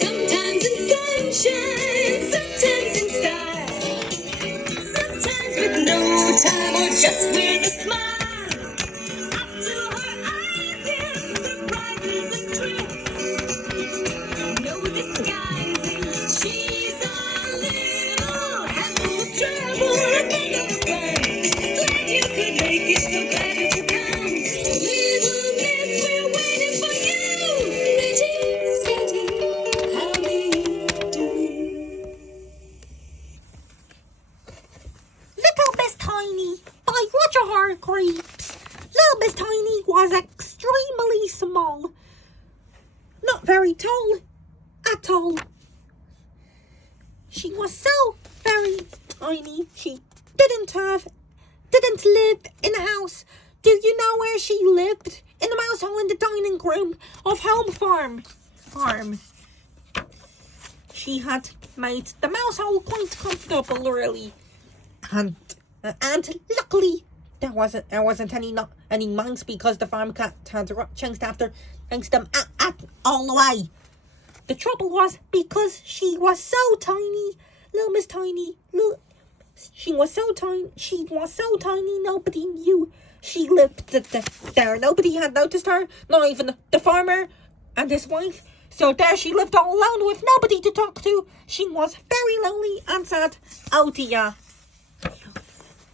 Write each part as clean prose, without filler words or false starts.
Sometimes in sunshine, sometimes in style, sometimes with no time or just with a smile. Up to her eyes, yes, surprises and tricks. No disguising, she's a little handful of trouble. Glad you could make it, so glad you could come. Little miss, we're waiting for you. Nitty, Skitty, how do you do? Little Miss Tiny by Roger Hargreaves. Little Miss Tiny was extremely small. Not very tall at all. She was so very tiny. She didn't live in a house. Do you know where she lived? In the mouse hole in the dining room of Home Farm. She had made the mouse hole quite comfortable, really. And luckily there wasn't any mice, because the farm cat had chased them all away. The trouble was because she was so tiny, Little Miss Tiny. She was so tiny. Nobody knew she lived there. Nobody had noticed her, not even the farmer and his wife. So there she lived all alone with nobody to talk to. She was very lonely and sad. Oh dear.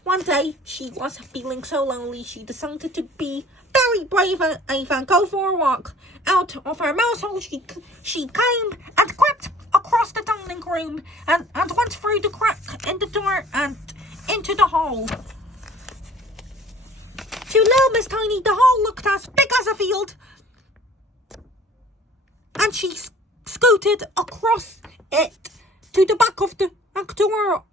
One day, she was feeling so lonely, she decided to be very brave and go for a walk. Out of her mouse hole, she came and crept across the dining room and went through the crack in the door and into the hole. To Little Miss Tiny, the hole looked as big as a field, and she scooted across it to the back of the door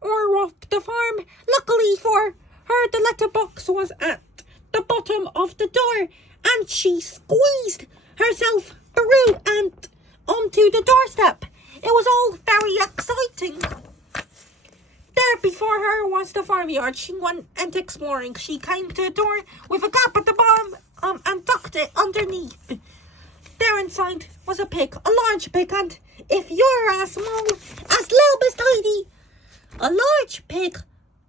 of the farm. Luckily for her, the letterbox was at the bottom of the door, and she squeezed herself through and onto the doorstep. It was all very exciting. There before her was the farmyard. She went exploring. She came to a door with a gap at the bottom and ducked it underneath. There inside was a pig, a large pig, and if you're as small as Little Miss Tiny, a large pig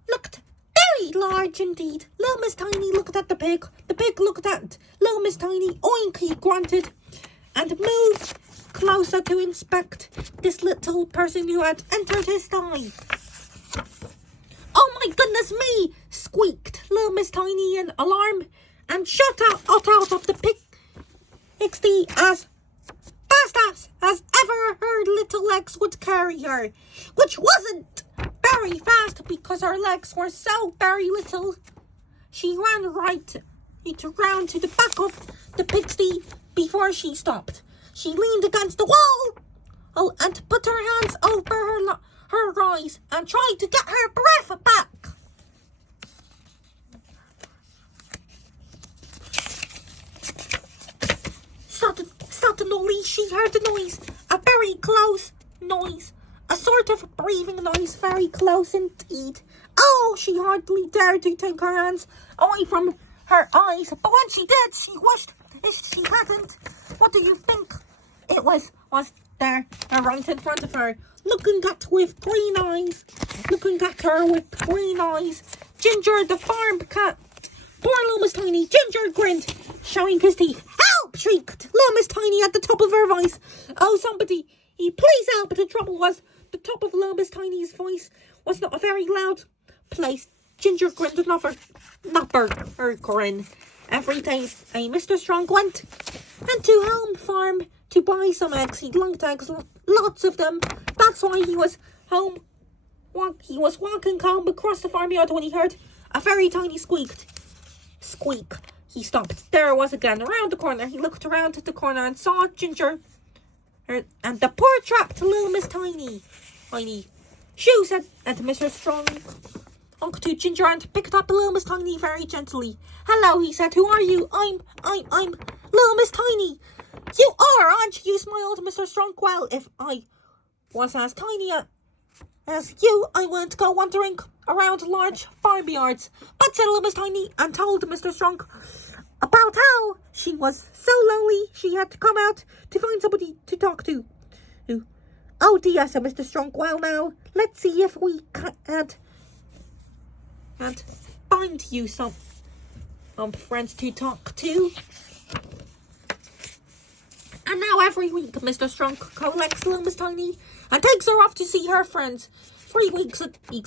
looked very large indeed. Little Miss Tiny looked at the pig. The pig looked at Little Miss Tiny. Oink, he grunted, and moved closer to inspect this little person who had entered his sty. Oh my goodness me, squeaked Little Miss Tiny in alarm, and shot out of the pigsty as fast as ever her little legs would carry her, which wasn't very fast because her legs were so very little. She ran right round to the back of the pigsty before she stopped. She leaned against the wall and put her hands over her eyes and tried to get her breath back. Suddenly she heard a noise, a very close noise, a sort of breathing noise, very close indeed. Oh, she hardly dared to take her hands away from her eyes, but when she did, she wished she hadn't. What do you think? It was there, right in front of her, looking at her with green eyes, Ginger the farm cat. Poor Little Miss Tiny. Ginger grinned, showing his teeth. Help! Shrieked Little Miss Tiny at the top of her voice. Oh, somebody, please help. The trouble was, the top of Little Miss Tiny's voice was not a very loud place. Ginger grinned another her grin. Every day, Mr. Strong went into Home Farm to buy some eggs. He liked eggs, lots of them. That's why he was walking home across the farmyard when he heard a very tiny squeak. He stopped. There it was again, around the corner. He looked around at the corner and saw Ginger and the poor trapped Little Miss Tiny. Shoo, said Mr. Strong to Ginger, and picked up Little Miss Tiny very gently. Hello, he said. Who are you? I'm Little Miss Tiny. You are, aren't you? Smiled Mr. Strong. Well, if I was as tiny as you, I wouldn't go wandering around large farmyards. But said Little Miss Tiny, and told Mr. Strong, about how she was so lonely she had to come out to find somebody to talk to. Oh dear, said Mr. Strunk. Well now, let's see if we can't find you some friends to talk to. And now every week Mr. Strunk collects little Miss Tiny and takes her off to see her friends. 3 weeks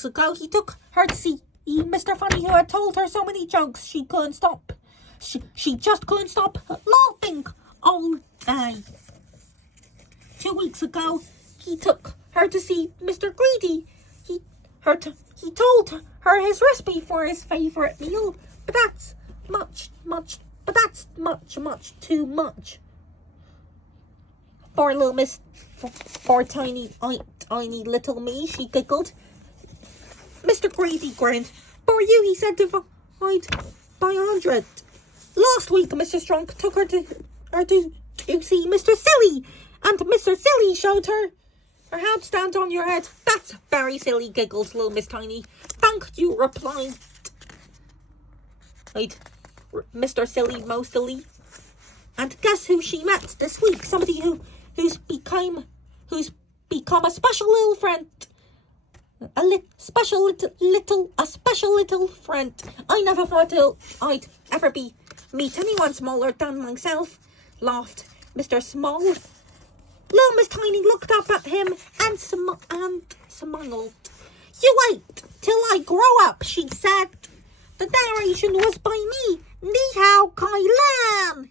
ago he took her to see Mr. Funny, who had told her so many jokes she couldn't stop. She just couldn't stop laughing all day. 2 weeks ago he took her to see Mr. Greedy. He told her his recipe for his favourite meal, but that's much too much for little Miss, for tiny little me, she giggled. Mr. Greedy grinned. For you, he said, divide by 100. Last week, Mr. Strunk took her to see Mr. Silly, and Mr. Silly showed her how to stand on your head. That's very silly, giggled little Miss Tiny. Thank you, replied Mr. Silly most silly. And guess who she met this week? Somebody who's become a special little friend. A special little friend. I never thought I'd ever meet anyone smaller than myself, laughed Mr. Small. Little Miss Tiny looked up at him and smiled. You wait till I grow up, she said. The narration was by me, Ni Hao Kai Lan.